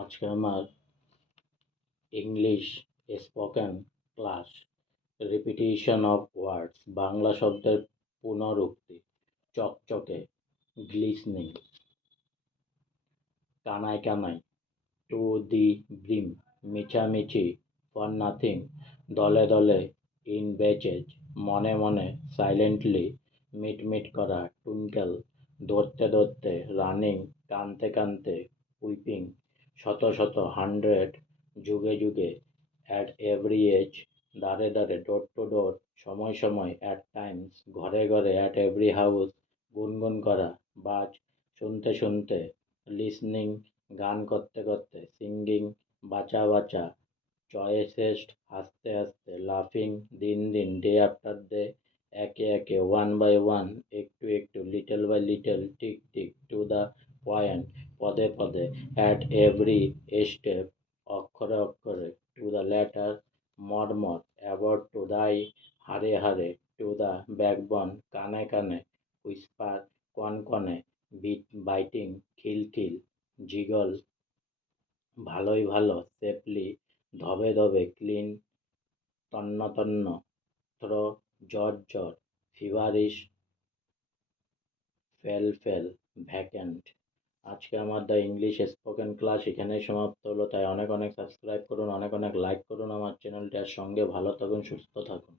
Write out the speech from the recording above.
আজকে আমার English spoken class repetition of words Bangla শব্দের পুনরুক্তি চকচকে গ্লিসনিং কানায় কানায় টু দি ব্রিম মিছামিছি ফর নাথিং দলে দলে ইন ব্যাচেজ মনে মনে সাইলেন্টলি মিটমিট করা টুইঙ্কেল ধরতে ধরতে রানিং কানতে কানতে উইপিং শত শত হান্ড্রেড যুগে যুগে অ্যাট এভরি এজ দাঁড়ে দাঁড়ে ডোর টু ডোর সময় সময় অ্যাট টাইমস ঘরে ঘরে অ্যাট এভরি হাউস গুনগুন করা বাজ শুনতে শুনতে লিসনিং গান করতে করতে সিঙ্গিং বাঁচা বাঁচা চয়েসেস্ট হাসতে হাসতে লাফিং দিন দিন ডে আফটার ডে একে একে ওয়ান বাই ওয়ান একটু একটু লিটল বাই লিটল টিক টিক টু দ্য পয়েন্ট পদে পদে অ্যাট এভরি স্টেপ অক্ষরে অক্ষরে টু দ্য লেটার মর্মর অ্যাবাউট টু দাই হারে হারে টু দ্য ব্যাকবন কানে কানে হুইস্পার কনকনে বিট বাইটিং খিলখিল জিগল ভালোই ভালো সেফলি ধবে ধবে ক্লিন তন্ন তন্ন থ্রো জ্বর জ্বর ফিভারিশ ফেল ফেল ভ্যাকেন্ট। আজকে আমার দ্য ইংলিশ স্পোকেন ক্লাস এখানেই সমাপ্ত হলো, তাই অনেক অনেক সাবস্ক্রাইব করুন, অনেক অনেক লাইক করুন আমার চ্যানেলটার সঙ্গে। ভালো থাকুন, সুস্থ থাকুন।